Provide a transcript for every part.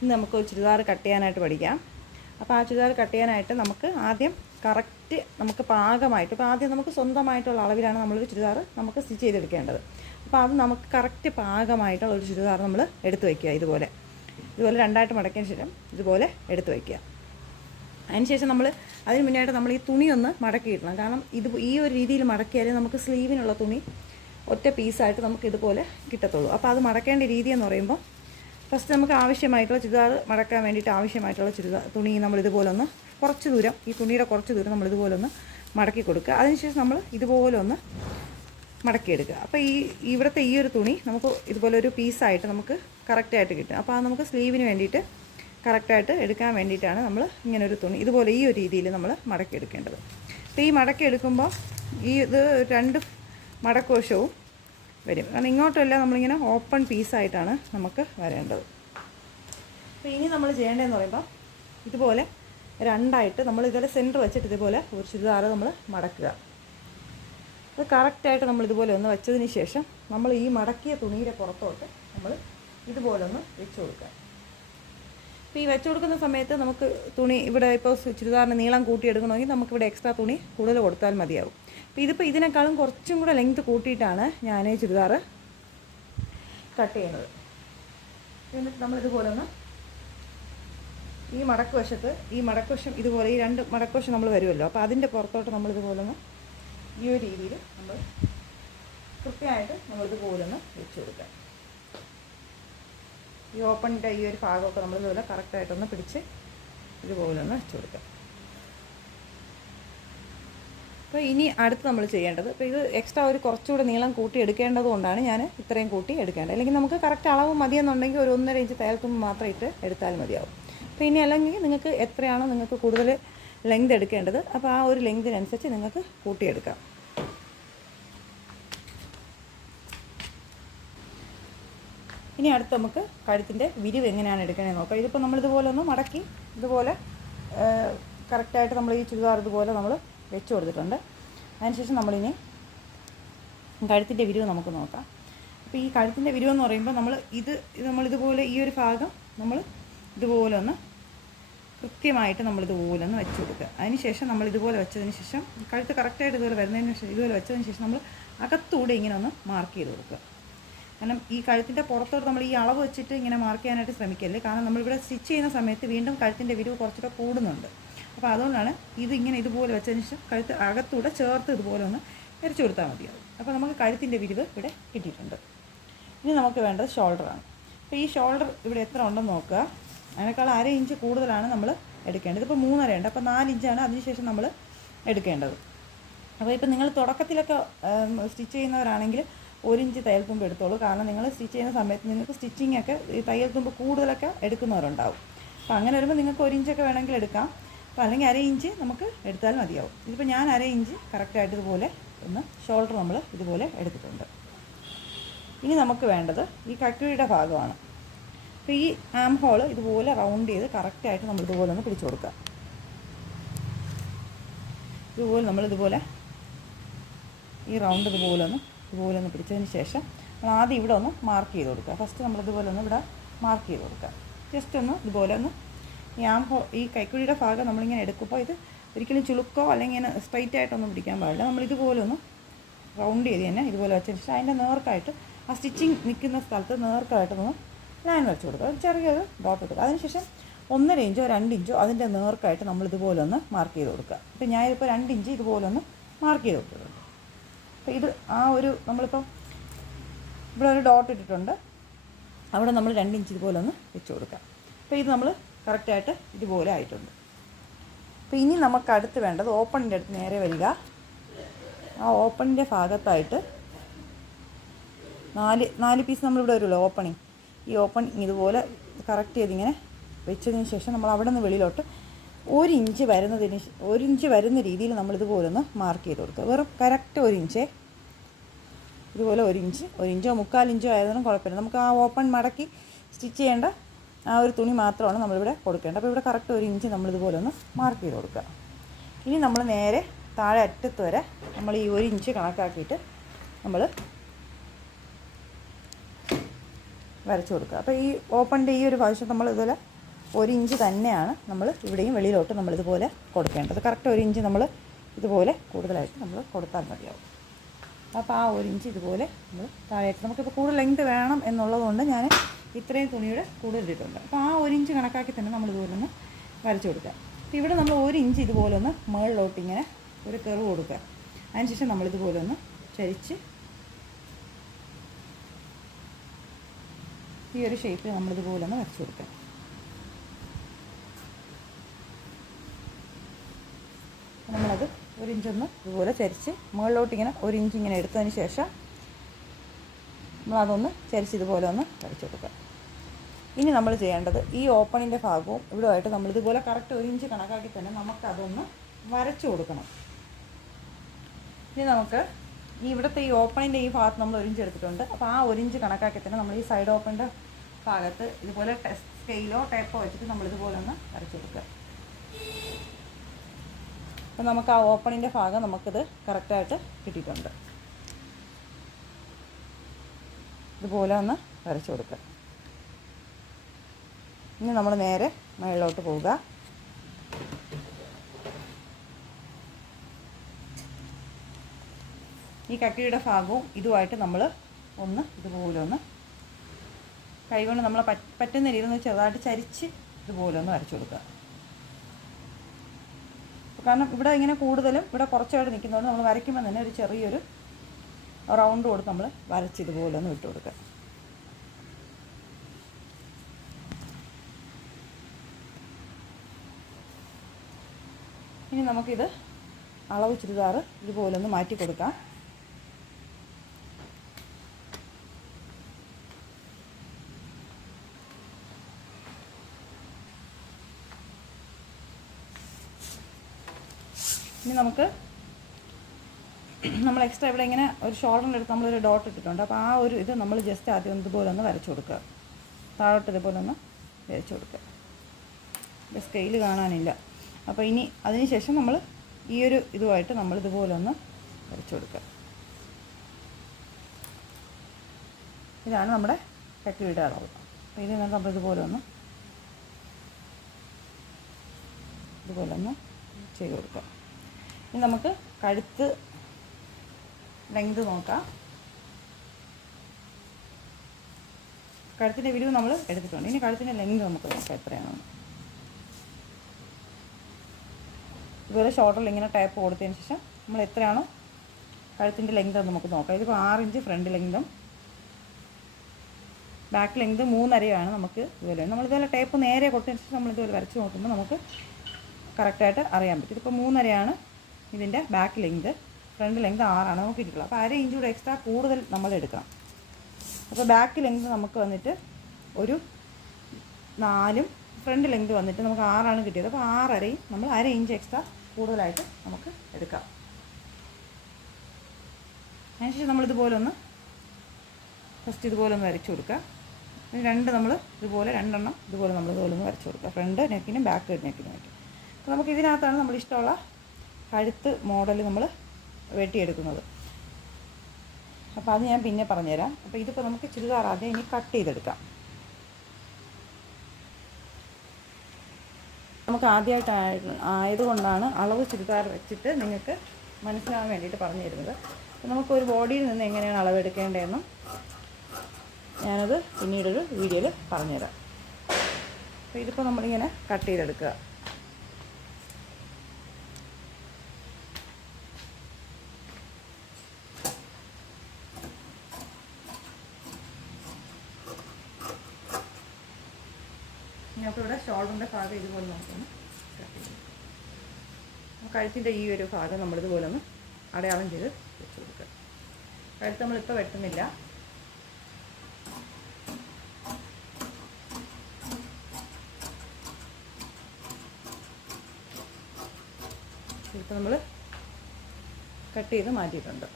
ഇന്ന് നമുക്ക് ചുരിദാർ കട്ട് ചെയ്യാനായിട്ട് പഠിക്കാം. അപ്പോൾ ആ ചുരിദാർ കട്ട് ചെയ്യാനായിട്ട് നമുക്ക് ആദ്യം കറക്റ്റ് നമുക്ക് പാകമായിട്ട് ഇപ്പോൾ ആദ്യം നമുക്ക് സ്വന്തമായിട്ടുള്ള അളവിലാണ് നമ്മളൊരു ചുരിദാർ നമുക്ക് സ്റ്റിച്ച് ചെയ്തെടുക്കേണ്ടത്. അപ്പോൾ അത് നമുക്ക് കറക്റ്റ് പാകമായിട്ടുള്ള ഒരു ചുരിദാർ നമ്മൾ എടുത്തു വയ്ക്കുക ഇതുപോലെ. ഇതുപോലെ രണ്ടായിട്ട് മടക്കിയ ശേഷം ഇതുപോലെ എടുത്ത് വയ്ക്കുക അതിനുശേഷം നമ്മൾ അതിന് മുന്നായിട്ട് നമ്മൾ ഈ തുണി ഒന്ന് മടക്കി ഇടണം കാരണം ഇത് ഈ ഒരു രീതിയിൽ മടക്കിയാലേ നമുക്ക് സ്ലീവിനുള്ള തുണി ഒറ്റ പീസായിട്ട് നമുക്ക് ഇതുപോലെ കിട്ടത്തുള്ളൂ. അപ്പോൾ അത് മടക്കേണ്ട രീതി എന്ന് പറയുമ്പോൾ ഫസ്റ്റ് നമുക്ക് ആവശ്യമായിട്ടുള്ള ചുരിദാർ മടക്കാൻ വേണ്ടിയിട്ട് ആവശ്യമായിട്ടുള്ള ചുരിദാർ തുണി നമ്മൾ ഇതുപോലെ കുറച്ച് ദൂരം ഈ തുണിയുടെ കുറച്ച് ദൂരം നമ്മൾ ഇതുപോലെ മടക്കി കൊടുക്കുക. അതിനുശേഷം നമ്മൾ ഇതുപോലെ ഒന്ന് മടക്കിയെടുക്കുക. അപ്പോൾ ഈ ഇവിടുത്തെ ഈ ഒരു തുണി നമുക്ക് ഇതുപോലെ ഒരു പീസായിട്ട് നമുക്ക് കറക്റ്റായിട്ട് കിട്ടും. അപ്പോൾ അത് നമുക്ക് സ്ലീവിന് വേണ്ടിയിട്ട് കറക്റ്റായിട്ട് എടുക്കാൻ വേണ്ടിയിട്ടാണ് നമ്മൾ ഇങ്ങനൊരു തുണി ഇതുപോലെ ഈ ഒരു രീതിയിൽ നമ്മൾ മടക്കിയെടുക്കേണ്ടത്. അപ്പോൾ ഈ മടക്കിയെടുക്കുമ്പോൾ ഈ ഇത് രണ്ട് മടക്കോശവും വരും. കാരണം ഇങ്ങോട്ടല്ല നമ്മളിങ്ങനെ ഓപ്പൺ പീസായിട്ടാണ് നമുക്ക് വരേണ്ടത്. അപ്പോൾ ഇനി നമ്മൾ ചെയ്യേണ്ടതെന്ന് പറയുമ്പോൾ ഇതുപോലെ രണ്ടായിട്ട് നമ്മൾ ഇതുപോലെ സെന്റർ വെച്ചിട്ട് ഇതുപോലെ ഒരു ചുരിദാർ നമ്മൾ മടക്കുക. അത് കറക്റ്റായിട്ട് നമ്മൾ ഇതുപോലെ ഒന്ന് വെച്ചതിന് ശേഷം നമ്മൾ ഈ മടക്കിയ തുണിയുടെ പുറത്തോട്ട് നമ്മൾ ഇതുപോലെ ഒന്ന് വെച്ച് കൊടുക്കുക. അപ്പോൾ ഈ വെച്ച് കൊടുക്കുന്ന സമയത്ത് നമുക്ക് തുണി ഇവിടെ ഇപ്പോൾ ചുരിദാറിന് നീളം കൂട്ടിയെടുക്കണമെങ്കിൽ നമുക്കിവിടെ എക്സ്ട്രാ തുണി കൂടുതൽ കൊടുത്താൽ മതിയാവും. അപ്പോൾ ഇതിപ്പോൾ ഇതിനേക്കാളും കുറച്ചും കൂടെ ലെങ്ത് കൂട്ടിയിട്ടാണ് ഞാൻ ഈ ചുരിദാർ കട്ട് ചെയ്യുന്നത്. എന്നിട്ട് നമ്മൾ ഇതുപോലെ ഒന്ന് ഈ മടക്ക് വശത്ത് ഈ മടക്ക് വശം ഇതുപോലെ ഈ രണ്ട് മടക്ക് വശം നമ്മൾ വരുമല്ലോ. അപ്പോൾ അതിന്റെ പുറത്തോട്ട് നമ്മൾ ഇതുപോലെ ഒന്ന് ഈ ഒരു രീതിയിൽ നമ്മൾ കൃത്യമായിട്ട് നമ്മൾ ഇതുപോലെ ഒന്ന് വെച്ച് കൊടുക്കാം. ഈ ഓപ്പണിന്റെ ഈ ഒരു ഭാഗമൊക്കെ നമ്മളിതുപോലെ കറക്റ്റായിട്ടൊന്ന് പിടിച്ച് ഇതുപോലെ ഒന്ന് വെച്ച് കൊടുക്കുക അപ്പോൾ ഇനി അടുത്ത് നമ്മൾ ചെയ്യേണ്ടത്. അപ്പോൾ ഇത് എക്സ്ട്രാ ഒരു കുറച്ചുകൂടെ നീളം കൂട്ടി എടുക്കേണ്ടത് കൊണ്ടാണ് ഞാൻ ഇത്രയും കൂട്ടി എടുക്കേണ്ടത്. അല്ലെങ്കിൽ നമുക്ക് കറക്റ്റ് അളവ് മതിയെന്നുണ്ടെങ്കിൽ ഒരു ഒന്നര ഇഞ്ച് തയ്യൽത്തുമ്പ് മാത്രം ഇട്ട് എടുത്താൽ മതിയാവും. അപ്പോൾ ഇനി അല്ലെങ്കിൽ നിങ്ങൾക്ക് എത്രയാണോ നിങ്ങൾക്ക് കൂടുതൽ ലെങ്ത് എടുക്കേണ്ടത് അപ്പോൾ ആ ഒരു ലെങ്തിനനുസരിച്ച് നിങ്ങൾക്ക് കൂട്ടിയെടുക്കാം. ഇനി അടുത്ത് നമുക്ക് കഴുത്തിന്റെ വിരിവ് എങ്ങനെയാണ് എടുക്കണമെന്ന് നോക്കാം. ഇതിപ്പോൾ നമ്മളിതുപോലെ ഒന്ന് മടക്കി ഇതുപോലെ കറക്റ്റായിട്ട് നമ്മൾ ഈ ചുരിദാർ ഇതുപോലെ നമ്മൾ വെച്ച് കൊടുത്തിട്ടുണ്ട്. അതിനുശേഷം നമ്മളിനി കഴുത്തിന്റെ വിരിവ് നമുക്ക് നോക്കാം. അപ്പോൾ ഈ കഴുത്തിന്റെ വിരിവ് എന്ന് പറയുമ്പോൾ നമ്മൾ ഇത് നമ്മളിതുപോലെ ഈ ഒരു ഭാഗം നമ്മൾ ഇതുപോലെ ഒന്ന് കൃത്യമായിട്ട് നമ്മൾ ഇതുപോലെ ഒന്ന് വെച്ച് കൊടുക്കുക. അതിനുശേഷം നമ്മൾ ഇതുപോലെ വെച്ചതിന് ശേഷം കഴുത്ത് കറക്റ്റായിട്ട് ഇതുപോലെ വരുന്നതിന് ശേഷം ഇതുപോലെ വെച്ചതിന് ശേഷം നമ്മൾ അകത്തൂടെ ഇങ്ങനെ ഒന്ന് മാർക്ക് ചെയ്ത് കൊടുക്കുക. കാരണം ഈ കഴുത്തിന്റെ പുറത്തോട്ട് നമ്മൾ ഈ അളവ് വെച്ചിട്ട് ഇങ്ങനെ മാർക്ക് ചെയ്യാനായിട്ട് ശ്രമിക്കല്ലേ? കാരണം നമ്മളിവിടെ സ്റ്റിച്ച് ചെയ്യുന്ന സമയത്ത് വീണ്ടും കഴുത്തിന്റെ വിരിവ് കുറച്ചുകൂടെ കൂടുന്നുണ്ട്. അപ്പോൾ അതുകൊണ്ടാണ് ഇതിങ്ങനെ ഇതുപോലെ വെച്ചതിന് ശേഷം കഴുത്ത് അകത്തൂടെ ചേർത്ത് ഇതുപോലെ ഒന്ന് വരച്ചു കൊടുത്താൽ മതിയാവും. അപ്പോൾ നമുക്ക് കഴുത്തിന്റെ വിരിവ് ഇവിടെ കിട്ടിയിട്ടുണ്ട്. ഇനി നമുക്ക് വേണ്ടത് ഷോൾഡറാണ് അപ്പോൾ ഈ ഷോൾഡർ ഇവിടെ എത്ര ഉണ്ടെന്ന് നോക്കുക. അതിനേക്കാൾ അര ഇഞ്ച് കൂടുതലാണ് നമ്മൾ എടുക്കേണ്ടത്. ഇപ്പോൾ മൂന്നര ഉണ്ട് അപ്പോൾ നാല് ഇഞ്ചാണ് അതിനുശേഷം നമ്മൾ എടുക്കേണ്ടത്. അപ്പോൾ ഇപ്പോൾ നിങ്ങൾ തുടക്കത്തിലൊക്കെ സ്റ്റിച്ച് ചെയ്യുന്നവരാണെങ്കിൽ ഒരു ഇഞ്ച് തയ്യൽ തുമ്പ് എടുത്തോളൂ. കാരണം നിങ്ങൾ സ്റ്റിച്ച് ചെയ്യുന്ന സമയത്ത് നിങ്ങൾക്ക് സ്റ്റിച്ചിങ് ഒക്കെ തയ്യൽ തുമ്പ് കൂടുതലൊക്കെ എടുക്കുന്നവരുണ്ടാവും. അപ്പോൾ അങ്ങനെ വരുമ്പോൾ നിങ്ങൾക്ക് ഒരു ഇഞ്ചൊക്കെ വേണമെങ്കിൽ എടുക്കാം. അപ്പോൾ അല്ലെങ്കിൽ അര ഇഞ്ച് നമുക്ക് എടുത്താൽ മതിയാവും. ഇതിപ്പോൾ ഞാൻ അര ഇഞ്ച് കറക്റ്റായിട്ട് ഇതുപോലെ ഒന്ന് ഷോൾഡർ നമ്മൾ ഇതുപോലെ എടുത്തിട്ടുണ്ട്. ഇനി നമുക്ക് വേണ്ടത് ഈ കക്കിഴിയുടെ ഭാഗമാണ്. അപ്പോൾ ഈ ആം ഹോൾ ഇതുപോലെ റൗണ്ട് ചെയ്ത് കറക്റ്റായിട്ട് നമ്മൾ ഇതുപോലെ ഒന്ന് പിടിച്ചു കൊടുക്കുക. ഇതുപോലെ നമ്മൾ ഇതുപോലെ ഈ റൗണ്ട് ഇതുപോലെ ഒന്ന് ഇതുപോലെ ഒന്ന് പിടിച്ചതിന് ശേഷം നമ്മൾ ആദ്യം ഇവിടെ ഒന്ന് മാർക്ക് ചെയ്ത് കൊടുക്കുക. ഫസ്റ്റ് നമ്മൾ ഇതുപോലെ ഒന്ന് ഇവിടെ മാർക്ക് ചെയ്ത് കൊടുക്കുക. ജസ്റ്റ് ഒന്ന് ഇതുപോലെ ഒന്ന് ഈ ആം ഹോ ഈ കൈക്കുഴിയുടെ ഭാഗം നമ്മളിങ്ങനെ എടുക്കുമ്പോൾ ഇത് ഒരിക്കലും ചുളുക്കോ അല്ലെങ്കിൽ ഇങ്ങനെ സ്ട്രൈറ്റ് ആയിട്ടൊന്നും പിടിക്കാൻ പാടില്ല. നമ്മൾ ഇതുപോലെ ഒന്ന് റൗണ്ട് ചെയ്ത് തന്നെ ഇതുപോലെ വെച്ചതിന് ശേഷം അതിന്റെ നേർക്കായിട്ട് ആ സ്റ്റിച്ചിങ് നിൽക്കുന്ന സ്ഥലത്ത് നേർക്കായിട്ടൊന്ന് ലൈൻ വരച്ച് കൊടുക്കുക. ചെറിയൊരു ഡോട്ട് കൊടുക്കുക അതിനുശേഷം ഒന്നര ഇഞ്ചോ രണ്ട് ഇഞ്ചോ അതിന്റെ നേർക്കായിട്ട് നമ്മൾ ഇതുപോലെ ഒന്ന് മാർക്ക് ചെയ്ത് കൊടുക്കുക. ഇപ്പോൾ ഞാനിപ്പോൾ രണ്ട് ഇഞ്ച് ഇതുപോലെ ഒന്ന് മാർക്ക് ചെയ്ത് കൊടുത്തിട്ടുണ്ട്. അപ്പോൾ ഇത് ആ ഒരു നമ്മളിപ്പോൾ ഇവിടെ ഒരു ഡോട്ട് ഇട്ടിട്ടുണ്ട്. അവിടെ നമ്മൾ രണ്ട് ഇഞ്ച് ഇതുപോലെ ഒന്ന് വെച്ച് കൊടുക്കുക. അപ്പോൾ ഇത് നമ്മൾ കറക്റ്റായിട്ട് ഇതുപോലെ ആയിട്ടുണ്ട്. അപ്പോൾ ഇനി നമുക്ക് അടുത്ത് വേണ്ടത് ഓപ്പണിന്റെ അടുത്ത് നേരെ വരിക. ആ ഓപ്പണിന്റെ ഭാഗത്തായിട്ട് നാല് നാല് പീസ് നമ്മളിവിടെ വരുമല്ലോ ഓപ്പണിങ്. ഈ ഓപ്പണിങ് ഇതുപോലെ കറക്റ്റ് ചെയ്തിങ്ങനെ വെച്ചതിന് ശേഷം നമ്മൾ അവിടെ നിന്ന് വെളിയിലോട്ട് ഒരു ഇഞ്ച് വരുന്നതിന് ഒരു ഇഞ്ച് വരുന്ന രീതിയിൽ നമ്മൾ ഇതുപോലെ ഒന്ന് മാർക്ക് ചെയ്ത് കൊടുക്കുക. വെറും കറക്റ്റ് ഒരു ഇഞ്ചേ. ഇതുപോലെ ഒരു ഇഞ്ച് ഒരു ഇഞ്ചോ മുക്കാൽ ഇഞ്ചോ ആയതിനും കുഴപ്പമില്ല. നമുക്ക് ആ ഓപ്പൺ മടക്കി സ്റ്റിച്ച് ചെയ്യേണ്ട ആ ഒരു തുണി മാത്രമാണ് നമ്മളിവിടെ കൊടുക്കേണ്ടത്. അപ്പോൾ ഇവിടെ കറക്റ്റ് ഒരു ഇഞ്ച് നമ്മളിതുപോലെ ഒന്ന് മാർക്ക് ചെയ്ത് കൊടുക്കുക. ഇനി നമ്മൾ നേരെ താഴെ അറ്റത്ത് വരെ നമ്മൾ ഈ ഒരു ഇഞ്ച് കണക്കാക്കിയിട്ട് നമ്മൾ വരച്ചു കൊടുക്കുക. അപ്പോൾ ഈ ഓപ്പണിന്റെ ഈ ഒരു ഭാഗം നമ്മൾ ഇതുപോലെ ഒരു ഇഞ്ച് തന്നെയാണ് നമ്മൾ ഇവിടെയും വെളിയിലോട്ട് നമ്മളിതുപോലെ കൊടുക്കേണ്ടത്. കറക്റ്റ് ഒരു ഇഞ്ച് നമ്മൾ ഇതുപോലെ കൂടുതലായിട്ട് നമ്മൾ കൊടുത്താൽ മതിയാവും. അപ്പോൾ ആ ഒരു ഇഞ്ച് ഇതുപോലെ നമ്മൾ താഴെയായിട്ട് നമുക്കിപ്പോൾ കൂടുതൽ ലെങ്ത് വേണം എന്നുള്ളതുകൊണ്ട് ഞാൻ ഇത്രയും തുണിയുടെ കൂടുതൽ ഇട്ടിട്ടുണ്ട്. അപ്പോൾ ആ ഒരു ഇഞ്ച് കണക്കാക്കി തന്നെ നമ്മൾ ഇതുപോലെ ഒന്ന് വരച്ചു കൊടുക്കുക. അപ്പോൾ ഇവിടെ നമ്മൾ ഒരു ഇഞ്ച് ഇതുപോലെ ഒന്ന് മുകളിലോട്ട് ഇങ്ങനെ ഒരു കെറിവ് കൊടുക്കുക. അതിനുശേഷം നമ്മൾ ഇതുപോലെ ഒന്ന് ചരിച്ച് ഈ ഒരു ഷേപ്പിൽ നമ്മളിതുപോലെ ഒന്ന് വരച്ചു കൊടുക്കുക. നമ്മളത് ഒരു ഇഞ്ചൊന്ന് ഇതുപോലെ ചരിച്ച് മുകളിലോട്ട് ഇങ്ങനെ ഒരു ഇഞ്ച് ഇങ്ങനെ എടുത്തതിന് ശേഷം നമ്മളതൊന്ന് ചരിച്ച് ഇതുപോലെ ഒന്ന് വരച്ചു ഇനി നമ്മൾ ചെയ്യേണ്ടത് ഈ ഓപ്പണിന്റെ ഭാഗവും ഇവിടെയായിട്ട് നമ്മൾ ഇതുപോലെ കറക്റ്റ് ഒരു ഇഞ്ച് കണക്കാക്കി തന്നെ നമുക്കതൊന്ന് വരച്ചു കൊടുക്കണം. ഇനി നമുക്ക് ഈ ഇവിടുത്തെ ഈ ഓപ്പണിന്റെ ഈ ഭാഗത്ത് നമ്മൾ ഒരു ഇഞ്ച് എടുത്തിട്ടുണ്ട്. അപ്പോൾ ആ ഒരു ഇഞ്ച് കണക്കാക്കി തന്നെ നമ്മൾ ഈ സൈഡ് ഓപ്പണിന്റെ ഭാഗത്ത് ഇതുപോലെ സ്കെയിലോ ടേപ്പോ വെച്ചിട്ട് നമ്മൾ ഇതുപോലെ ഒന്ന് വരച്ചു കൊടുക്കുക. അപ്പോൾ നമുക്ക് ആ ഓപ്പണിന്റെ ഭാഗം നമുക്കിത് കറക്റ്റായിട്ട് കിട്ടിയിട്ടുണ്ട്. ഇതുപോലെ ഒന്ന് വരച്ചു കൊടുക്കുക ഇനി നമ്മൾ നേരെ മുകളിലോട്ട് പോവുക. ഈ കക്കിയുടെ ഭാഗവും ഇതുമായിട്ട് നമ്മൾ ഒന്ന് ഇതുപോലെ ഒന്ന് കൈകൊണ്ട് നമ്മൾ പറ്റുന്ന രീതിയിൽ ഒന്ന് ചെറുതായിട്ട് ചരിച്ച് ഇതുപോലെ ഒന്ന് വരച്ചു കൊടുക്കുക. കാരണം ഇവിടെ ഇങ്ങനെ കൂടുതലും ഇവിടെ കുറച്ചായിട്ട് നിൽക്കുന്നതുകൊണ്ട് നമ്മൾ വരയ്ക്കുമ്പോൾ തന്നെ ഒരു ചെറിയൊരു റൗണ്ട് കൊടുത്ത് നമ്മൾ വരച്ചിതുപോലെ ഒന്ന് വിട്ടു കൊടുക്കുക. ഇനി നമുക്കിത് അളവ് ചുരിദാർ ഇതുപോലെ ഒന്ന് മാറ്റി കൊടുക്കാം. നമുക്ക് നമ്മൾ എക്സ്ട്രാ ഇവിടെ ഇങ്ങനെ ഒരു ഷോൾഡറിന്റെ അടുത്ത് നമ്മളൊരു ഡോട്ട് ഇട്ടിട്ടുണ്ട്. അപ്പോൾ ആ ഒരു ഇത് നമ്മൾ ജസ്റ്റ് ആദ്യം ഇതുപോലെ ഒന്ന് വരച്ചു കൊടുക്കുക. താഴോട്ട് ഇതുപോലെ ഒന്ന് വരച്ചു കൊടുക്കുക. സ്കെയിൽ കാണാനില്ല. അപ്പോൾ ഇനി അതിന് ശേഷം നമ്മൾ ഈ ഒരു ഇതുമായിട്ട് നമ്മൾ ഇതുപോലെ ഒന്ന് വരച്ചു കൊടുക്കുക. ഇതാണ് നമ്മുടെ കക്കിയുടെ അളവ്. അപ്പോൾ ഇത് നമ്മൾ ഇതുപോലെ ഒന്ന് ഇതുപോലെ ഒന്ന് ചെയ്ത് കൊടുക്കുക ഇനി നമുക്ക് കഴുത്ത് ലെങ്ത് നോക്കാം. കഴുത്തിന്റെ വിരിവ് നമ്മൾ എടുത്തിട്ടുണ്ട്. ഇനി കഴുത്തിന്റെ ലെങ്ത് നമുക്ക് നോക്കാം എത്രയാണെന്ന്. ഇതുപോലെ ഷോൾഡറിൽ ഇങ്ങനെ ടൈപ്പ് കൊടുത്തതിന് ശേഷം നമ്മൾ എത്രയാണോ കഴുത്തിന്റെ ലെങ്ത് നമുക്ക് നോക്കാം. ഇതിപ്പോൾ ആറ് ഇഞ്ച് ഫ്രണ്ട് ലെങ്തും ബാക്ക് ലെങ്ത് മൂന്നരയാണ് നമുക്ക് ഇതുപോലെ നമ്മളിതുപോലെ ടൈപ്പ് നേരെ കൊടുത്തതിന് ശേഷം നമ്മളിതുപോലെ വരച്ച് നോക്കുമ്പോൾ നമുക്ക് കറക്റ്റായിട്ട് അറിയാൻ പറ്റും. ഇതിപ്പോൾ മൂന്നരയാണ്. ഇതിന്റെ ബാക്ക് ലെങ്ത് ഫ്രണ്ട് ലെങ്ത് ആറാണ് നമുക്ക് ഇരിക്കുള്ളൂ. അപ്പോൾ അര ഇഞ്ച് എക്സ്ട്രാ കൂടുതൽ നമ്മൾ എടുക്കണം. അപ്പോൾ ബാക്ക് ലെങ്ത് നമുക്ക് വന്നിട്ട് ഒരു നാലും ഫ്രണ്ട് ലെങ്ത് വന്നിട്ട് നമുക്ക് ആറാണ് കിട്ടിയത്. അപ്പോൾ ആറരയും നമ്മൾ അര ഇഞ്ച് എക്സ്ട്രാ കൂടുതലായിട്ട് നമുക്ക് എടുക്കാം. അതിനുശേഷം നമ്മളിതുപോലെ ഒന്ന് ഫസ്റ്റ് ഇതുപോലെ ഒന്ന് വരച്ചു കൊടുക്കുക. രണ്ട് നമ്മൾ ഇതുപോലെ രണ്ടെണ്ണം ഇതുപോലെ നമ്മൾ ഇതുപോലെ ഒന്ന് വരച്ചു കൊടുക്കുക. ഫ്രണ്ട് നെക്കിനും ബാക്ക് നെക്കിനും ആയിട്ട് അപ്പോൾ നമുക്ക് ഇതിനകത്താണ് നമ്മൾ ഇഷ്ടമുള്ള കഴുത്ത് മോഡൽ നമ്മൾ വെട്ടിയെടുക്കുന്നത്. അപ്പോൾ അത് ഞാൻ പിന്നെ പറഞ്ഞുതരാം. അപ്പോൾ ഇതിപ്പോൾ നമുക്ക് ചുരിദാർ ആദ്യം ഇനി കട്ട് ചെയ്തെടുക്കാം. നമുക്ക് ആദ്യമായിട്ട് ആയതുകൊണ്ടാണ് അളവ് ചുരിദാർ വെച്ചിട്ട് നിങ്ങൾക്ക് മനസ്സിലാവാൻ വേണ്ടിയിട്ട് പറഞ്ഞു തരുന്നത് അപ്പോൾ നമുക്കൊരു ബോഡിയിൽ നിന്ന് എങ്ങനെയാണ് അളവെടുക്കേണ്ടതെന്നും ഞാനത് പിന്നീടൊരു വീഡിയോയിൽ പറഞ്ഞുതരാം. അപ്പോൾ ഇതിപ്പോൾ നമ്മളിങ്ങനെ കട്ട് ചെയ്തെടുക്കുക ഞങ്ങൾക്ക് ഇവിടെ ഷോൾഡറിന്റെ ഭാഗം ഇതുപോലെ നോക്കണം. കഴുത്തിന്റെ ഈ ഒരു ഭാഗം നമ്മളിതുപോലെ ഒന്ന് അടയാളം ചെയ്ത് വെച്ച് കൊടുക്കുക. കഴുത്ത് നമ്മളിപ്പോൾ വെട്ടുന്നില്ല. ഇപ്പോൾ നമ്മൾ കട്ട് ചെയ്ത് മാറ്റിയിട്ടുണ്ട്.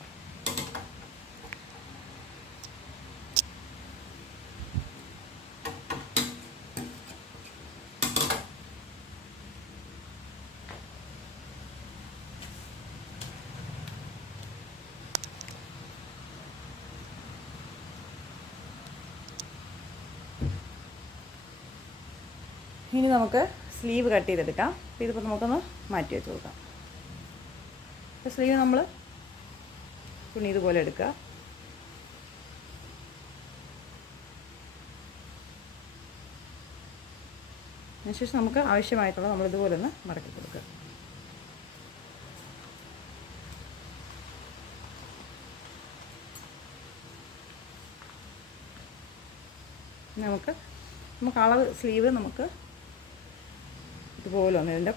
ഇനി നമുക്ക് സ്ലീവ് കട്ട് ചെയ്തെടുക്കാം. അപ്പോൾ ഇതിപ്പോൾ നമുക്കൊന്ന് മാറ്റി വെച്ച് കൊടുക്കാം. അപ്പോൾ സ്ലീവ് നമ്മൾ തുണി ഇതുപോലെ എടുക്കുക. അതിനുശേഷം നമുക്ക് ആവശ്യമായിട്ടുള്ള നമ്മൾ ഇതുപോലെ ഒന്ന് മടക്കി കൊടുക്കുക. നമുക്ക് നമുക്ക് അളവ് സ്ലീവ് നമുക്ക് ഇതുപോലെ ഒന്ന് ഇതിന്റെ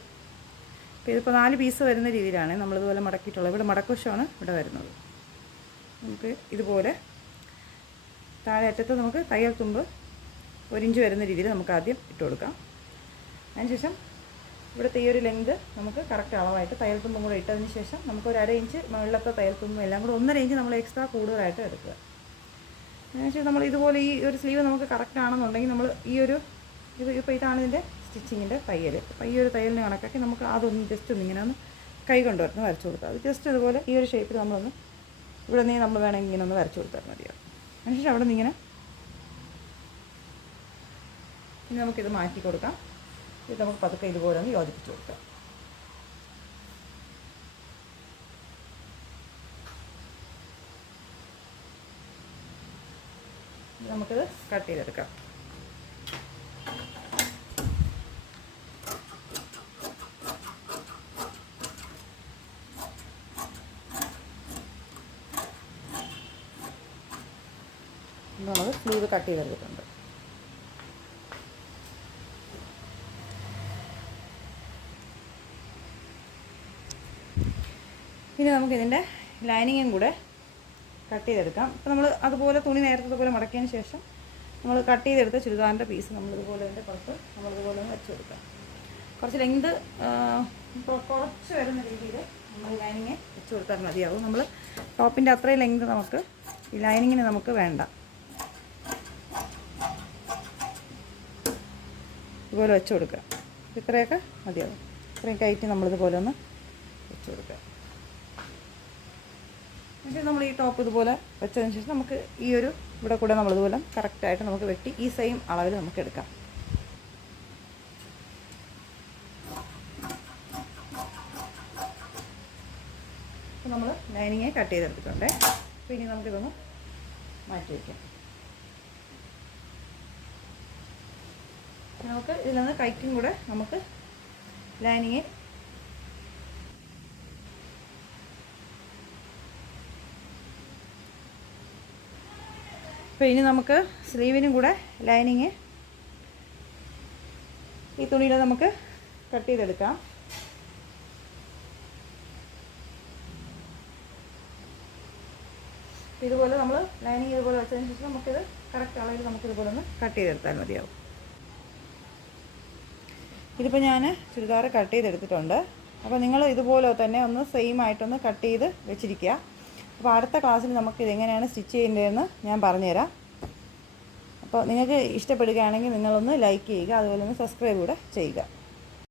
ഇപ്പോൾ ഇതിപ്പോൾ നാല് പീസ് വരുന്ന രീതിയിലാണ് നമ്മളിതുപോലെ മടക്കിയിട്ടുള്ളത്. ഇവിടെ മടക്കുവശമാണ് ഇവിടെ വരുന്നത്. നമുക്ക് ഇതുപോലെ താഴെ അറ്റത്ത് നമുക്ക് തയ്യൽ തുമ്പ് ഒരിഞ്ച് വരുന്ന രീതിയിൽ നമുക്ക് ആദ്യം ഇട്ട് കൊടുക്കാം. അതിനുശേഷം ഇവിടുത്തെ ഈ ഒരു ലെങ്ത് നമുക്ക് കറക്റ്റ് അളവായിട്ട് തയ്യൽ തുമ്പും കൂടെ ഇട്ടതിന് ശേഷം നമുക്ക് ഒരു അര ഇഞ്ച് മുകളിലത്തെ തയ്യൽ തുമ്പും എല്ലാം കൂടെ ഒന്നര ഇഞ്ച് നമ്മൾ എക്സ്ട്രാ കൂടുതലായിട്ട് എടുക്കുക. എന്നുവെച്ചാൽ നമ്മൾ ഇതുപോലെ ഈ ഒരു സ്ലീവ് നമുക്ക് കറക്റ്റ് ആണെന്നുണ്ടെങ്കിൽ നമ്മൾ ഈ ഒരു ഇത് ഇപ്പോൾ ഇതാണ് ഇതിന്റെ സ്റ്റിച്ചിങ്ങിന്റെ തയ്യൽ അപ്പോൾ ഈ ഒരു തയ്യലിനെ കണക്കാക്കി നമുക്ക് അതൊന്ന് ജസ്റ്റ് ഒന്ന് ഇങ്ങനെ ഒന്ന് കൈ കൊണ്ടുവരുന്ന വരച്ചു കൊടുത്താൽ അത് ജസ്റ്റ് ഇതുപോലെ ഈ ഒരു ഷേപ്പിൽ നമ്മളൊന്ന് ഇവിടെ നിന്ന് നമ്മൾ വേണമെങ്കിൽ ഇങ്ങനെ ഒന്ന് വരച്ചു കൊടുത്താൽ മതിയാവും അതിനുശേഷം അവിടെ നിന്ന് ഇങ്ങനെ ഇനി നമുക്കിത് മാറ്റി കൊടുക്കാം. ഇത് നമുക്ക് പതുക്കെ ഇതുപോലെ ഒന്ന് യോജിപ്പിച്ച് കൊടുക്കാം. നമുക്കിത് കട്ട് ചെയ്തെടുക്കാം നമ്മൾ സ്ലീവ് കട്ട് ചെയ്തെടുത്തിട്ടുണ്ട്. ഇനി നമുക്കിതിന്റെ ലൈനിങ്ങും കൂടെ കട്ട് ചെയ്തെടുക്കാം. അപ്പോൾ നമ്മൾ അതുപോലെ തുണി നേരത്തെ പോലെ മടക്കിയതിന് ശേഷം നമ്മൾ കട്ട് ചെയ്തെടുത്ത ചുരിദാറിന്റെ പീസ് നമ്മളിതുപോലെ തന്നെ പുറത്ത് നമ്മളിതുപോലെ ഒന്ന് വെച്ച് കൊടുക്കാം. കുറച്ച് ലെങ്ത് കുറച്ച് വരുന്ന രീതിയിൽ നമ്മൾ ലൈനിങ് വെച്ച് കൊടുത്താൽ മതിയാവും. നമ്മൾ ടോപ്പിന്റെ അത്രയും ലെങ്ത് നമുക്ക് ഈ ലൈനിങ്ങിന് നമുക്ക് വേണ്ട. ഇതുപോലെ വെച്ച് കൊടുക്കുക. ഇത്രയൊക്കെ മതിയാവും. ഇത്രയും കയറ്റി നമ്മളിതുപോലെ ഒന്ന് വെച്ച് കൊടുക്കുക. എന്നിട്ട് നമ്മൾ ഈ ടോപ്പ് ഇതുപോലെ വെച്ചതിന് ശേഷം നമുക്ക് ഈ ഒരു ഇവിടെ കൂടെ നമ്മളിതുപോലെ കറക്റ്റായിട്ട് നമുക്ക് വെട്ടി ഈ സെയിം അളവിൽ നമുക്ക് എടുക്കാം. നമ്മൾ ലൈനിങ്ങെ കട്ട് ചെയ്തെടുത്തിട്ടുണ്ട്. അപ്പോൾ ഇനി നമുക്കിതൊന്ന് മാറ്റി വയ്ക്കാം നമുക്ക് ഇതിൽ നിന്ന് കൈക്കും കൂടെ നമുക്ക് ലൈനിങ് അപ്പോൾ ഇനി നമുക്ക് സ്ലീവിനും കൂടെ ലൈനിങ് ഈ തുണിയിൽ നമുക്ക് കട്ട് ചെയ്തെടുക്കാം. ഇതുപോലെ നമ്മൾ ലൈനിങ് ഇതുപോലെ വെച്ചതിന് ശേഷം നമുക്കിത് കറക്റ്റ് അളവിൽ നമുക്കിതുപോലെ ഒന്ന് കട്ട് ചെയ്തെടുത്താൽ മതിയാവും. ഇതിപ്പോൾ ഞാൻ ചുരിദാർ കട്ട് ചെയ്തെടുത്തിട്ടുണ്ട്. അപ്പോൾ നിങ്ങൾ ഇതുപോലെ തന്നെ ഒന്ന് സെയിം ആയിട്ടൊന്ന് കട്ട് ചെയ്ത് വെച്ചിരിക്കുക. അപ്പോൾ അടുത്ത ക്ലാസ്സിൽ നമുക്ക് ഇതെങ്ങനെയാണ് സ്റ്റിച്ച് ചെയ്യേണ്ടതെന്ന് ഞാൻ പറഞ്ഞുതരാം. അപ്പോൾ നിങ്ങൾക്ക് ഇഷ്ടപ്പെടുകയാണെങ്കിൽ നിങ്ങളൊന്ന് ലൈക്ക് ചെയ്യുക അതുപോലെ ഒന്ന് സബ്സ്ക്രൈബ് കൂടെ ചെയ്യുക.